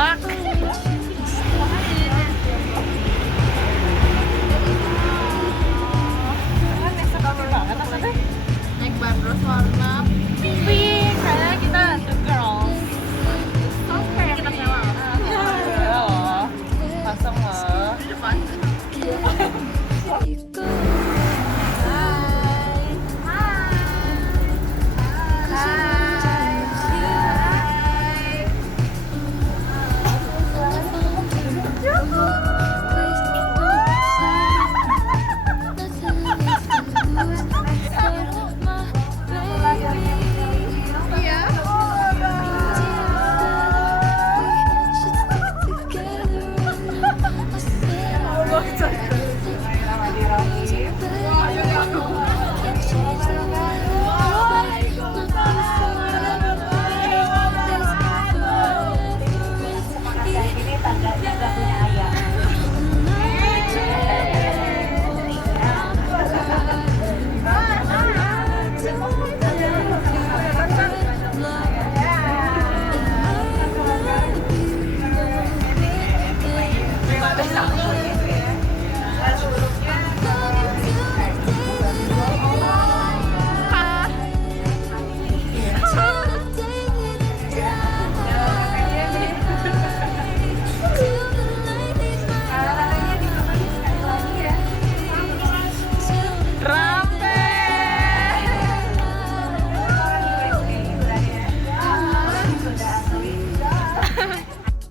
martabak. Naik bandros warna pink, kayak kita the girls. Oke, kita sewa. Oh, pasang loh. Di depan.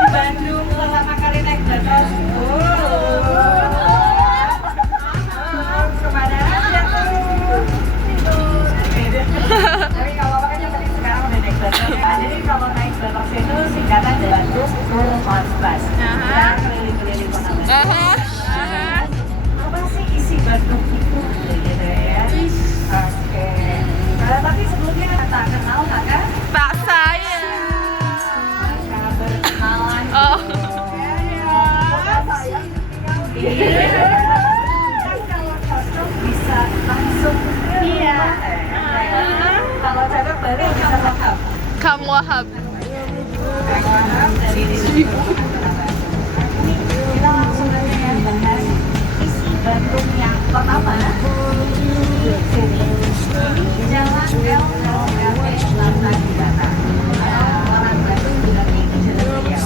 Bandung pertama kali naik bandros. Kemana aja tuh? Tapi kalau makanya tadi sekarang udah naik bandros. Jadi kalau naik bandros itu singkatan dari Bandung Full Fast Bus. Ya, keliling-keliling kota Bandung. Apa sih isi Bandung itu? Gitu ya. Oke. Tapi sebelumnya tak kenal maka Tak saya. oh. Kalau cocok bisa langsung kalau cocok baru bisa Wahab. Kang Wahab. Dari kita langsung aja bahas isi Bandung yang pertama. Jalan LLLP Selatan Dibata. Orang Bandung bilang ini jalan beliau.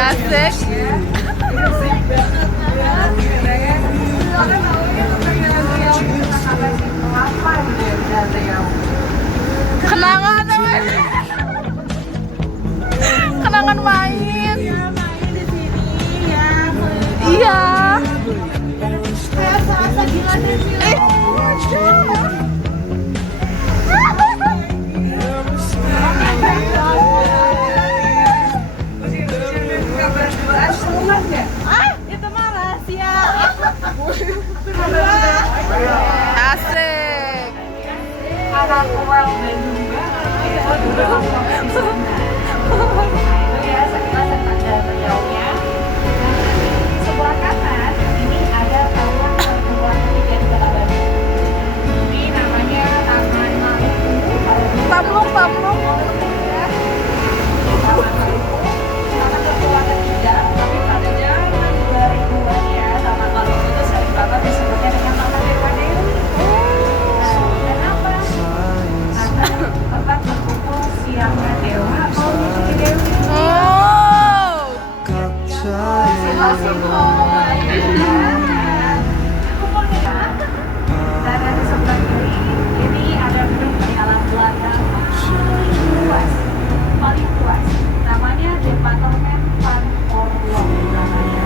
Asik. Kenangan teman. Kenangan main. Iya. Serasa gila deh. Itu mah rahasia. Asik. Anak Well Bandung banget. Itu ya sekilas tanda beliaunya. Sebelah kanan ini ada taman perguruan tinggi di Kota Bandung. Ini namanya Taman Maluku. Pamluk. Taman perguruan tinggi, tapi pada zaman 2000-an ya, Taman Maluku itu sering banget disebutnya dengan Taman Dewa Dewi. Kenapa? Karena tempat berkumpul siangnya dewa, malamnya dewi. Oh. Dan di sebelah kiri ini ada gedung peninggalan Belanda paling luas. Namanya Departemen Van Orlog namanya.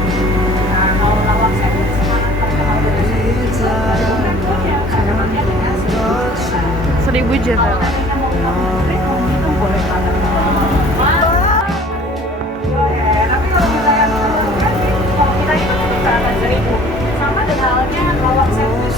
Nah, kalau lawak saya itu semangat terkenal dari dengan 1000 kalau jendela. tadinya mau pulang itu boleh banget. Tapi kalau kita yang kan kalau kita itu kita akan 1000 sama dengan halnya lawak saya itu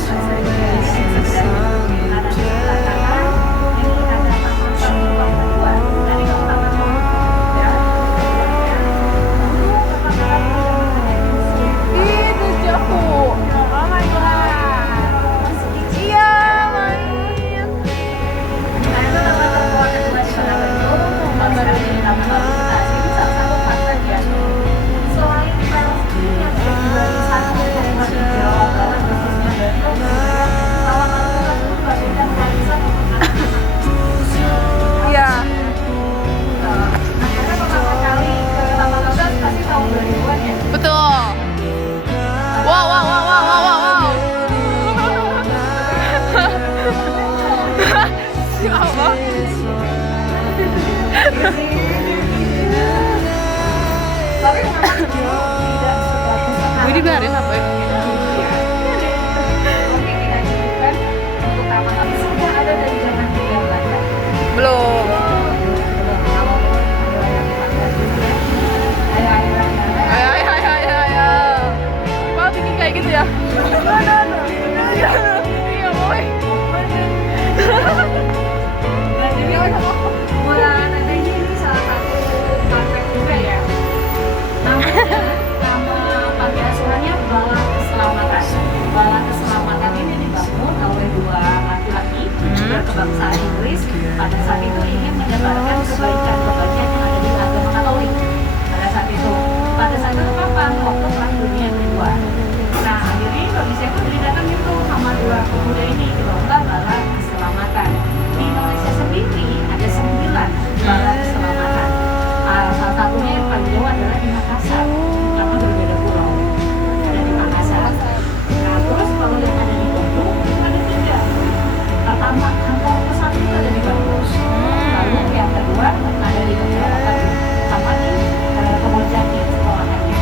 Dibiarin apa ya? Oke, kita cukupkan untuk kamar tapi sudah ada dari zaman Hindia Belanda. Belum. Ayo. Wah, bikin kayak gitu ya? Iya, boy. Buat Anda ini salah satu fun juga ya. Nama panti asuhannya Bala Keselamatan. Bala Keselamatan ini dibangun oleh dua laki-laki berkebangsaan Inggris. Pada saat itu ingin menyebarkan kebaikan-kebaikan yang ada di agama Katolik. Pada saat itu kapan? Waktu Perang Dunia Kedua. Nah, akhirnya Indonesia itu didatangin tuh sama dua pemuda ini di lomba Bala Keselamatan. Di Indonesia sendiri ada 9 Bala Keselamatan. Salah satunya yang paling jauh adalah di Makassar, karena berbeda pulau. Ada di Makassar. Nah, terus kalau yang ada di Bandung ada 3. Pertama, kantor pusat itu ada di Bandung. Lalu yang kedua ada di Yogyakarta, sama di Kebonjati sekolahannya.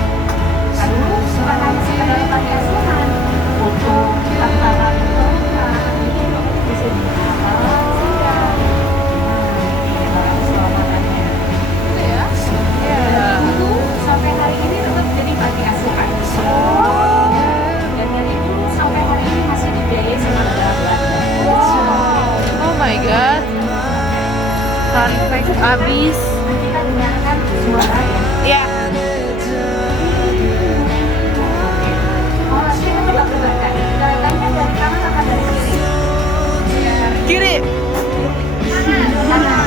Lalu sekarang sekedar panti asuhan untuk antara itu di sini. Sampai hari ini tetap jadi panti asuhan. Dan dari dulu sampai hari ini masih dibiayai sama negara Belanda. Oh my god. Fun fact abis. Kita dengarkan suara ya. Ya. Oh, kita tetap dengarkan. Dengarkannya dari kanan atau dari kiri? Kiri. Kanan.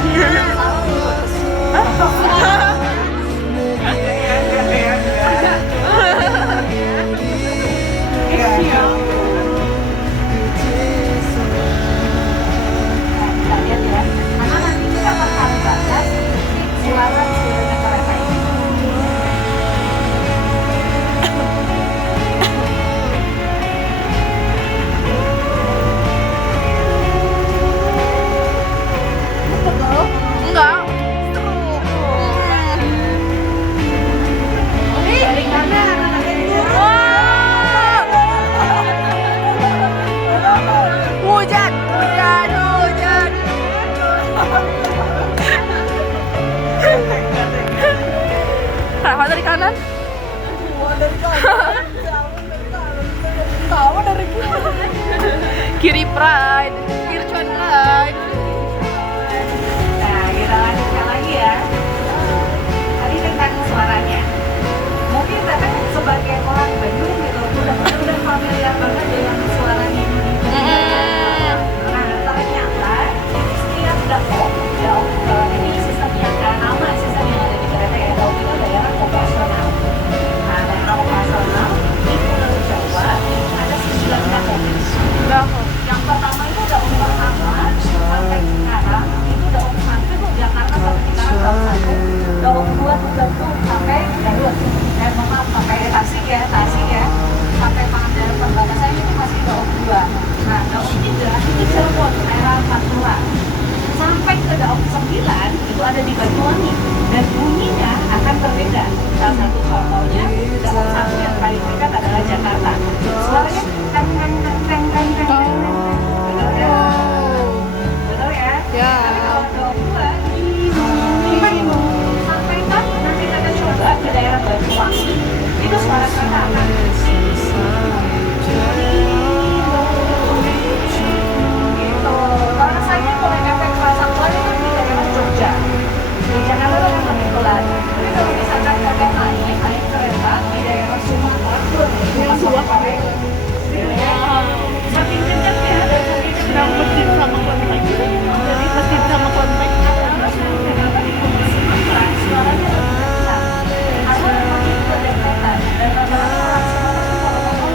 Enggak. Dari kanan. Hujan. Kenapa dari kanan? Tahu dari kiri pride, kiri cuan pride. Nah, kita lanjutkan lagi ya. Tadi tentang suaranya. Mungkin Teteh sebagai orang Bandung gitu udah familiar banget dengan suaranya ini. Nah, ternyata setiap daop ini sistemnya nama sistem yang ada di kereta ya, daop itu daerah operasional. Nah, daerah operasional itu Laut Jawa ada 9 daop. Yang pertama itu daop pertama sampai sekarang itu daop 1 itu Jakarta sampai sekarang daop 1. Daop 2 tuh Bandung sampai Garut. Sampai Tasik ya. Sampai Pangandaran perbatasan itu masih daop 2. Nah, daop 3 itu Cirebon, daerah Pantura. Sampai ke daop 9 itu ada di Banyuwangi dan bunyinya akan berbeda. Salah satu contohnya daop 1 yang paling dekat adalah Jakarta. Suaranya teng. Betul ya? Ya. Tapi kalau daop 2 sampai nanti kita coba ke daerah Banyuwangi itu suara kereta akan gitu. Kalau saya mulai efek rasa pelan itu di daerah Jogja. Di Jakarta itu kan lebih pelan. Tapi kalau misalkan kakek naik kereta di daerah Sumatera itu masuk pakai saking kencangnya dan saking kencangnya Mesin sama kontak. Jadi mesin sama kontak. kenapa di Sumatera suaranya lebih kencang karena memang itu ada kereta dan rata-rata orang Sumatera itu kalau ngomong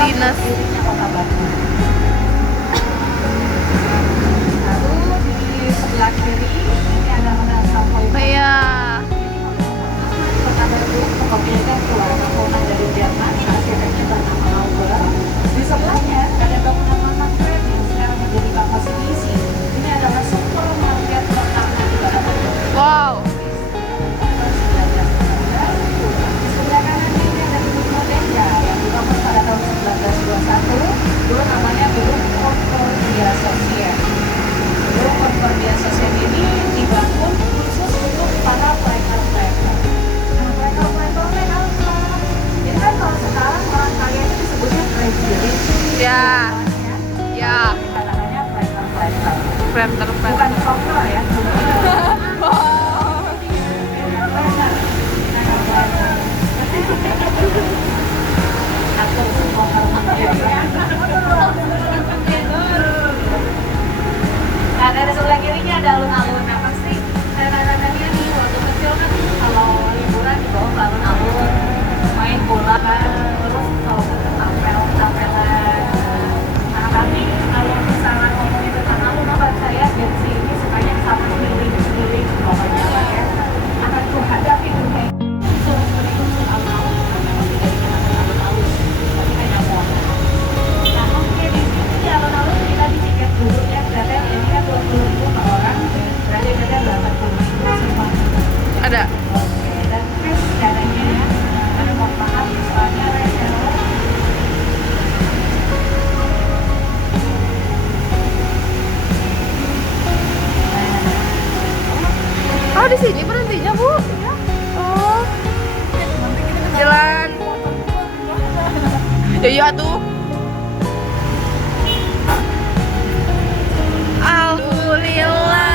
Dinas. dirinya Kota Bandung. Lalu di sebelah kiri ini ada Hotel Savoy. Iya. Kota Bandung mengopilkan keluarga fauna dari Jerman, arsiteknya bernama Lauber. Di sebelahnya ada bangunan makan keren yang sekarang menjadi bank OCBC. Ini adalah supermarket pertama di Kota Bandung. Wow. Di sebelah kanan ini ada gedung Merdeka yang dibangun pada tahun 1921. Dulu namanya gedung Concordia Social. Gedung Concordia Social ini dibangun khusus untuk para planner-planner. Nah, planner-planner apa? Jadi kan kalau sekarang orang kaya itu disebutnya presiden. Ya. Ya. Kata-katanya planner-planner. Planner. Bukan proper ya. Nah, dari sebelah kirinya ada alun-alun. Apa sih? Kadang-kadangnya nih waktu kecil kan kalau liburan dibawa ke alun-alun, main bola kan, terus kalau ke tapel-tapelan. Nah, tapi kalau misalnya ngomongin tentang alun-alun, saya dari sini sukanya sama keliling-keliling pokoknya lah ya. Akan menghadap itu kayak disuruh keliling alun-alun, kan memang tidak dikenakan alun-alun, tapi hanya motor. Nah, oke, di sini di alun-alun kita ditiket dulu ya, berarti ini kan 20.000 per orang, berarti ada 80.000 semua. Ada. Oke, dan cash dananya ya, karena mau makan soalnya reserve. Oh, di sini berhentinya, Bu? Oh. Jalan. Ya iya tuh. Alhamdulillah.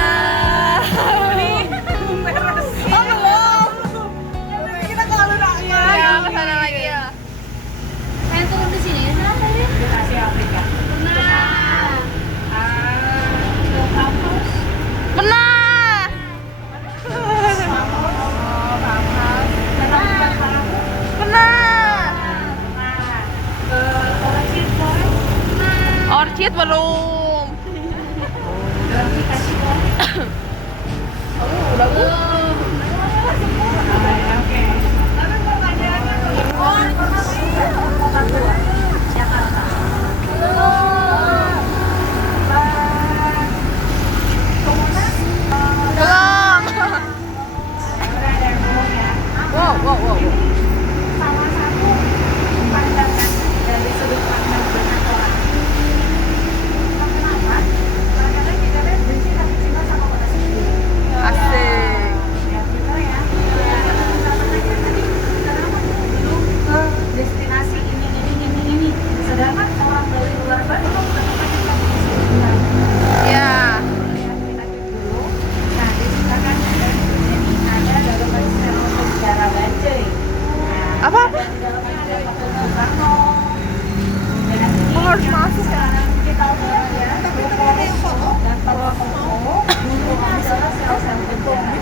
Kita ke alun-alun. Ya, ke sana lagi ya. Pengen turun di sini, kenapa sih? Di Asia Afrika. Nah, Ke kampus. Benar. Benar. Orchid belum. Udah Bu. Belum. Wow. Salah satu pandangan dari sudut pandang banyak orang. Kenapa? Kadang-kadang kita lihat benci tapi cinta sama kota sendiri. Asik. Ya benar ya. Kenapa dulu ke destinasi ini. Sedangkan orang dari luar Bandung kenapa kita di sini? Ya. Kita dulu. Nah, di sebelah kan ada dalam sejarah Banjai. Apa? Di dalamnya ada patung Soekarno. Dan Oh, harus masuk ya? kita lihat ya. Tapi ada yang foto. Dan kalau foto, dulu adalah sel-sel penjara.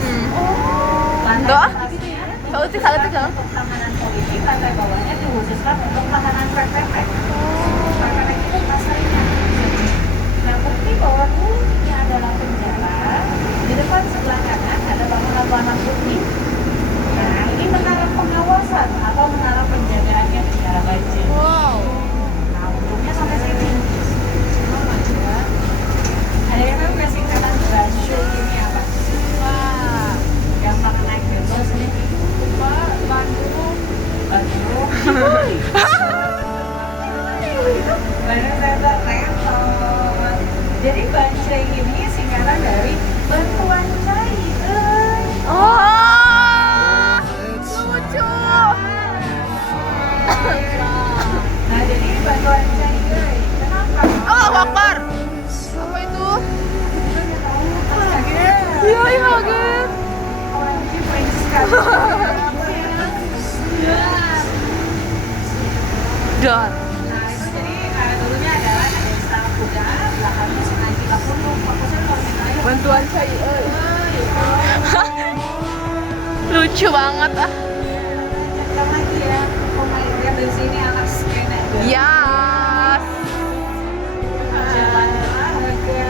Lantai Doa? atasnya Sautik, sautik, dikhususkan untuk tahanan politik, lantai bawahnya dikhususkan untuk tahanan PPP. PPP itu pasarnya. Nah, bukti bahwa dulu ini adalah penjara. Di depan sebelah kanan ada bangunan warna putih. Nah, ini menara pengawasan atau menara penjagaannya penjara Banjai. Wow. Nah, untungnya sampai sini. Ada yang tahu nggak singkatan Basho ini apa? Wah. Gampang naik bebas nih. Bandung. Bandung. Bandung saya repot. Jadi Banjai ini singkatan dari bantuan cai. Oh. Lucu. Nah, jadi bantuan cai. Kenapa? Allahu Akbar. Apa itu? Iya, kaget. OMG, Prince sekali. Dan Nah, itu jadi dulunya adalah ada istana kuda, belakangnya Sungai Cikapundung. Fokusnya kalau misalnya bantuan saya. Lucu banget ah. Cakap lagi ya, pemain dari sini anak skena Yes. Jalan olahraga.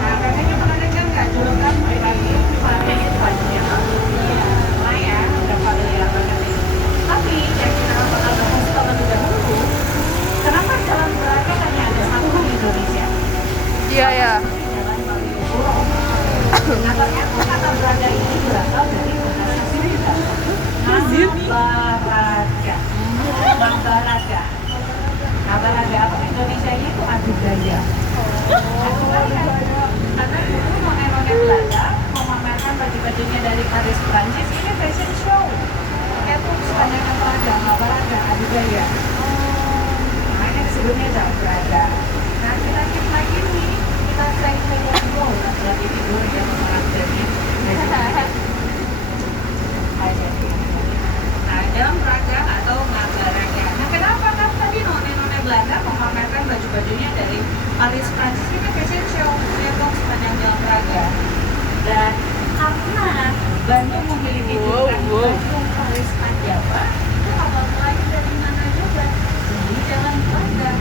Nah, katanya pernah dengar nggak julukan lagi Pare Panjang? Iya, pernah ya, udah familiar banget ini. Tapi yang kita bakal bahas terlebih dahulu, kenapa Jalan Braga hanya ada satu di Indonesia? Iya ya. Jalan Malioboro. Nah, ternyata kata Braga ini berasal dari bahasa Sunda. Mambaraga. Mambaraga. Mambaraga apa Indonesia itu adu gaya. Adu gaya. Karena dulu none-none Belanda memamerkan baju-bajunya dari Paris, Prancis, ini fashion show. Itu sepanjang Praga, Mambaraga, adu gaya. Makanya disebutnya Jalan Braga. Nah, kita keep lagi nih, kita try dulu. Lagi tidur ya semangat jamnya. Nah, Jalan Braga atau Mambaraga. Nah, kenapa kan tadi none-none Belanda memamerkan baju-bajunya dari Paris, Prancis, ini fashion show itu sepanjang Jalan Braga. Dan karena Bandung memiliki julukan Bandung Paris Panjava, itu kapal lain dari mana juga di Jalan Braga.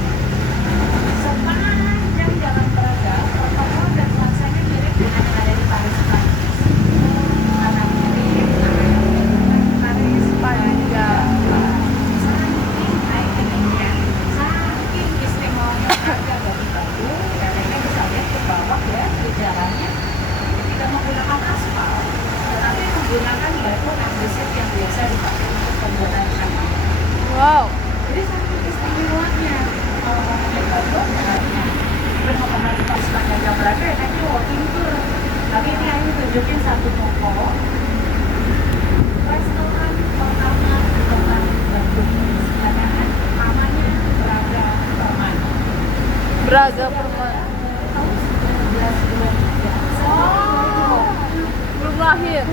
Sepanjang Jalan Braga, protokol dan nuansanya mirip dengan yang ada di Paris, Prancis. Karena mirip, Paris Panjava. Saking ikoniknya, saking istimewanya Braga bagi Bandung, katanya bisa lihat ke bawah ya, ke jalannya. Tidak menggunakan aspal, tetapi menggunakan batu andesit yang biasa dipakai untuk pembuatan kamar. Wow. Jadi saking istimewanya kalau ngomongin Bandung, caranya berkomunikasi sepanjang Jalan Braga enaknya walking tour. Tapi ini Ayu tunjukin satu toko restoran pertama di kota Bandung. Sebenarnya namanya Braga Permai. Braga Permai. Tahun 1923. Oh. Belum lahir.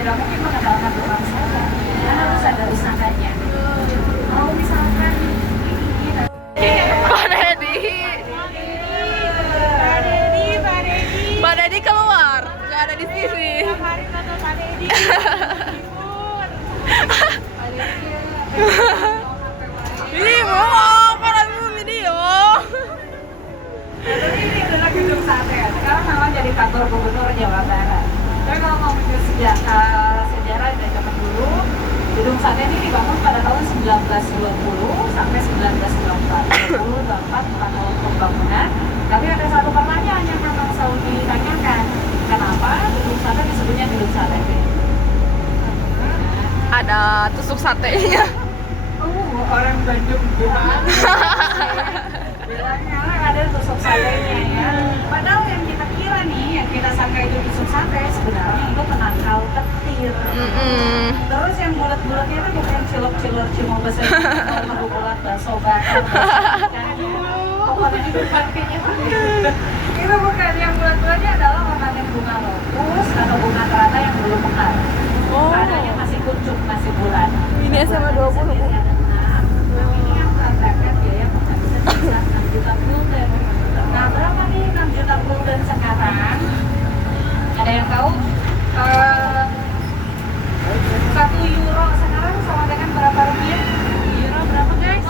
Tidak mungkin mengandalkan tukang soda, karena harus ada usahanya. Kalau misalkan Pak Deddy. Pak Deddy keluar, nggak ada di sini. Ini mau apa lagi video? ini adalah gedung sate. Sekarang memang jadi kantor gubernur Jawa Barat. Tapi kalau ngomongin sejarah dari zaman dulu, gedung sate ini dibangun pada tahun 1920 sampai 1924. 24 tahun pembangunan. Tapi ada satu pertanyaan yang memang selalu ditanyakan. Kenapa gedung sate disebutnya gedung sate? Ada tusuk satenya. Orang Bandung gimana? Bilangnya ada tusuk satenya ya. Padahal yang kita kira nih, yang kita sangka itu tusuk sate, sebenarnya itu penangkal petir. Terus yang bulat-bulatnya itu bukan cilok-cilor cimo besar, kalau bulat bakso bakar. Pokoknya itu pakainya itu bukan, yang bulat-bulatnya adalah ornamen bunga lotus atau bunga teratai yang belum mekar. Adanya masih kuncup, masih bulat. Ini SMA 20. Ini yang berantakan biaya penghabisan sebesar 6 juta gulden. Nah, berapa nih 6 juta gulden sekarang? Ada yang tahu? 1 euro sekarang sama dengan berapa rupiah? Euro berapa guys?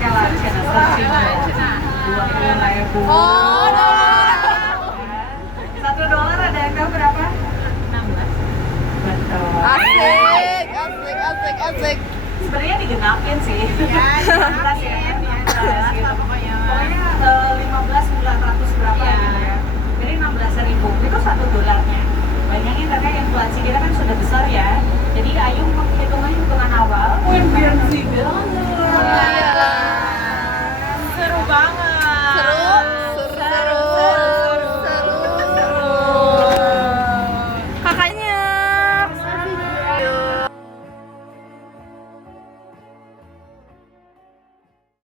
Kalau Cina 20.000. Oh, dolar. $1 ada yang tahu berapa? 16. Betul. Asik, asik, asik, asik. Sebenarnya digenapin sih. Ya, 16 ya. 16 gitu. Pokoknya 15.900 berapa gitu ya. Jadi 16.000 itu $1. Bayangin karena inflasi kita kan sudah besar ya. Jadi Ayu menghitungan hitungan awal. Biar sih banget.